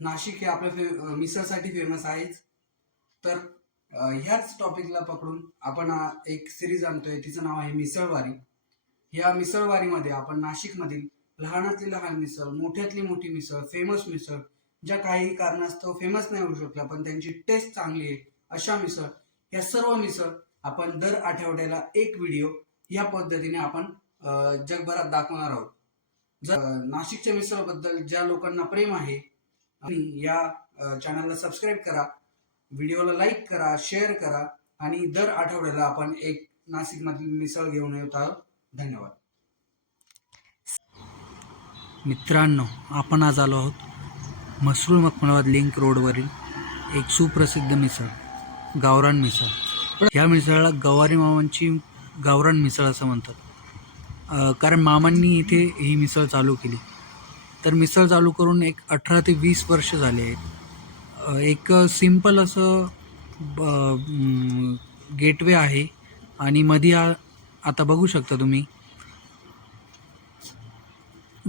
नाशिक हे आपल्या फे मिसळसाठी फेमस आहेच. तर ह्याच टॉपिकला पकडून आपण एक सिरीज आणतोय. तिचं नाव आहे मिसळवारी. या मिसळवारीमध्ये आपण नाशिकमधील लहानातली लहान मिसळ मोठ्यातली मोठी मिसळ फेमस मिसळ ज्या काही कारणास्तव फेमस नाही होऊ शकल्या पण त्यांची टेस्ट चांगली आहे अशा मिसळ या सर्व मिसळ आपण दर आठवड्याला एक व्हिडिओ या पद्धतीने आपण जगभरात दाखवणार आहोत. जर नाशिकच्या मिसळबद्दल ज्या लोकांना प्रेम आहे आणि या चॅनलला सबस्क्राईब करा व्हिडिओला लाईक करा शेअर करा आणि दर आठवड्याला आपण एक नाशिकमधील मिसळ घेऊन येत आहोत. धन्यवाद. मित्रांनो आपण आज आलो आहोत मसरूळ मखमलाबाद लिंक रोडवरील एक सुप्रसिद्ध मिसळ गावरान मिसळ. ह्या मिसळला गवारी मामांची गावरान मिसळ असं म्हणतात. कारण मामांनी इथे ही मिसळ चालू केली. तर मिसळ चालू करून एक अठरा ते वीस वर्ष झाले आहेत. एक सिंपल असं गेटवे आहे आणि मध्ये आ- आता बघू शकता तुम्ही.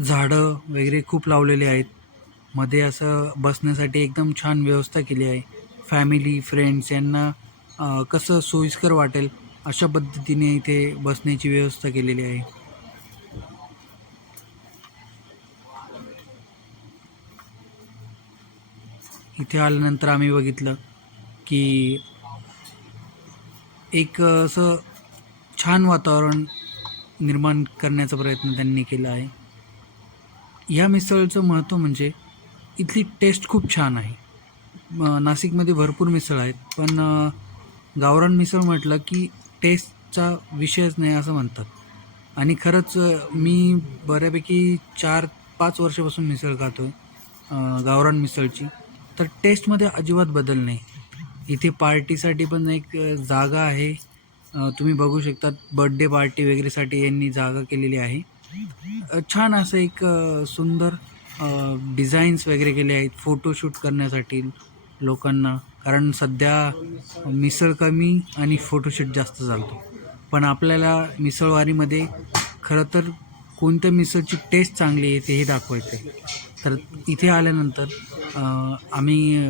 झाडं वगैरे खूप लावलेले आहेत. मध्ये असं बसण्यासाठी एकदम छान व्यवस्था केली आहे. फॅमिली फ्रेंड्स यांना कसं सोयीस्कर वाटेल अशा पद्धतीने इथे बसण्याची व्यवस्था केलेली आहे. इथे आल्यानंतर आम्ही बघितलं की एक असं छान वातावरण निर्माण करण्याचा प्रयत्न त्यांनी केला आहे. या मिसळचं महत्त्व म्हणजे इथली टेस्ट खूप छान आहे. नाशिकमध्ये भरपूर मिसळ आहेत पण गावरान मिसळ म्हटलं की टेस्टचा विषयच नाही असं म्हणतात. आणि खरंच मी बऱ्यापैकी चार पाच वर्षापासून मिसळ खातो आहे गावरान मिसळची. तर टेस्टमध्ये अजिबात बदल नाही. इथे पार्टीसाठी पण एक जागा आहे. तुम्ही बघू शकता बड्डे पार्टी वगैरेसाठी यांनी जागा केलेली आहे. छान असं एक सुंदर डिझाईन्स वगैरे केले आहेत फोटोशूट करण्यासाठी लोकांना. कारण सध्या मिसळ कमी आणि फोटोशूट जास्त चालतो. पण आपल्याला मिसळवारीमध्ये खरं तर कोणत्या मिसळची टेस्ट चांगली आहे हे दाखवायचं आहे तर इथे आल्यानंतर आम्ही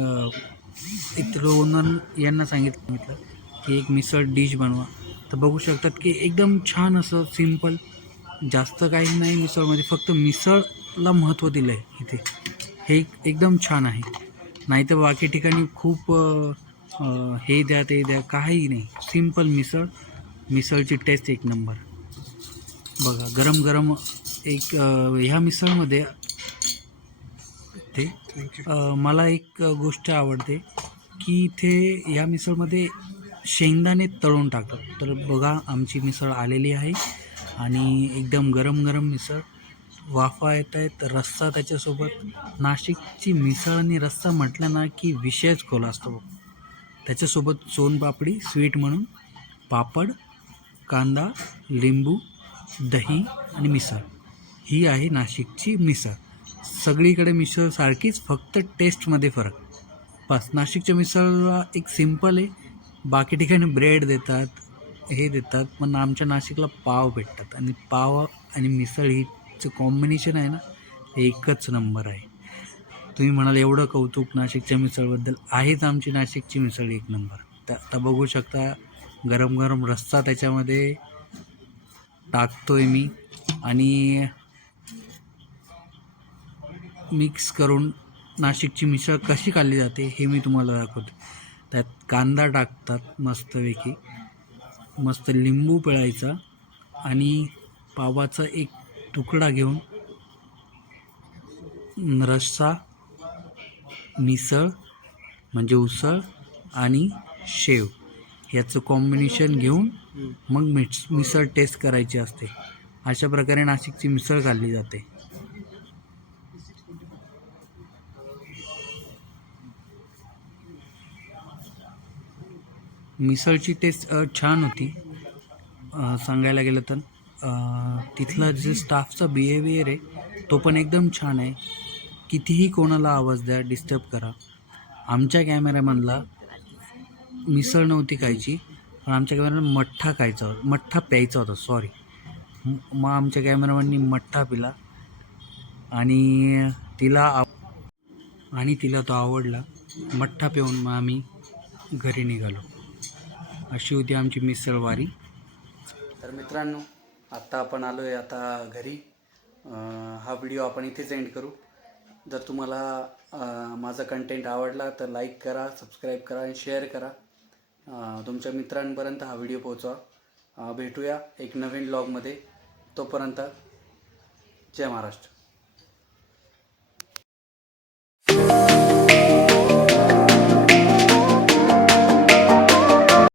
इथलं ओनर यांना सांगितलं की एक मिसळ डिश बनवा. तर बघू शकतात की एकदम छान असं सिंपल जास्त काही नाही मिसळमध्ये फक्त मिसळला महत्त्व दिलं आहे इथे. हे एक- एकदम छान आहे. नाही तर बाकी ठिकाणी खूप हे द्या ते द्या काही नाही. सिंपल मिसळ मिसळची टेस्ट एक नंबर. बघा गरम गरम एक ह्या मिसळमध्ये ते अ, मला एक गोष्ट आवडते की इथे ह्या मिसळमध्ये शेंगदाणे तळून टाकतात. तर बघा आमची मिसळ आलेली आहे आणि एकदम गरम गरम मिसळ. वाफा येत आहेत रस्सा त्याच्यासोबत. नाशिकची मिसळ आणि रस्सा म्हटलं ना की विषयच खोला असतो बघ. त्याच्यासोबत सोनपापडी स्वीट म्हणून पापड कांदा लिंबू दही आणि मिसळ. ही आहे नाशिकची मिसळ. सगळीकडे मिसळ सारखीच फक्त टेस्टमध्ये फरक. बस नाशिकच्या मिसळला एक सिंपल आहे. बाकी ठिकाणी ब्रेड देतात हे देतात पण आमच्या नाशिकला पाव भेटतात. आणि पाव आणि मिसळ हीचं कॉम्बिनेशन आहे ना हे एकच नंबर आहे. तुम्ही म्हणाल एवढं कौतुक नाशिकच्या मिसळबद्दल. आहेच आमची नाशिकची मिसळ एक नंबर तर आता बघू शकता गरम गरम रस्सा त्याच्यामध्ये टाकतो आहे मी. आणि मिक्स करून नाशिकची मिसळ कशी खाल्ली जाते हे मी तुम्हाला दाखवतो. त्यात कांदा टाकतात मस्तपैकी. मस्त लिंबू पिळायचा आणि पावाचा एक तुकडा घेऊन रस्सा मिसळ म्हणजे उसळ आणि शेव याचं कॉम्बिनेशन घेऊन मग मिस मिसळ टेस्ट करायची असते. अशा प्रकारे नाशिकची मिसळ खाल्ली जाते. मिसळची टेस्ट छान होती. सांगायला गेलं तर तिथला जे स्टाफचा बिहेवियर आहे तो पण एकदम छान आहे. कितीही कोणाला आवाज द्या डिस्टर्ब करा. आमच्या कॅमेरामॅनला मिसळ नव्हती खायची पण आमच्या कॅमेरामॅन मठ्ठा खायचा होता मठ्ठा प्यायचा होता सॉरी मग आमच्या कॅमेरामॅननी मठ्ठा पिला आणि तिला आणि तिला तो आवडला. मठ्ठा पिऊन मग आम्ही घरी निघालो. अशी होती आमची मिसळवारी. तर मित्रांनो आत्ता आपण आलो आहे आता घरी. हा व्हिडिओ आपण इथेच एंड करू. जर तुम्हाला माझा कंटेंट आवडला तर लाईक करा सबस्क्राईब करा आणि शेअर करा. तुमच्या मित्रांपर्यंत हा व्हिडिओ पोहोचवा. भेटूया एक नवीन ब्लॉगमध्ये तोपर्यंत जय महाराष्ट्र.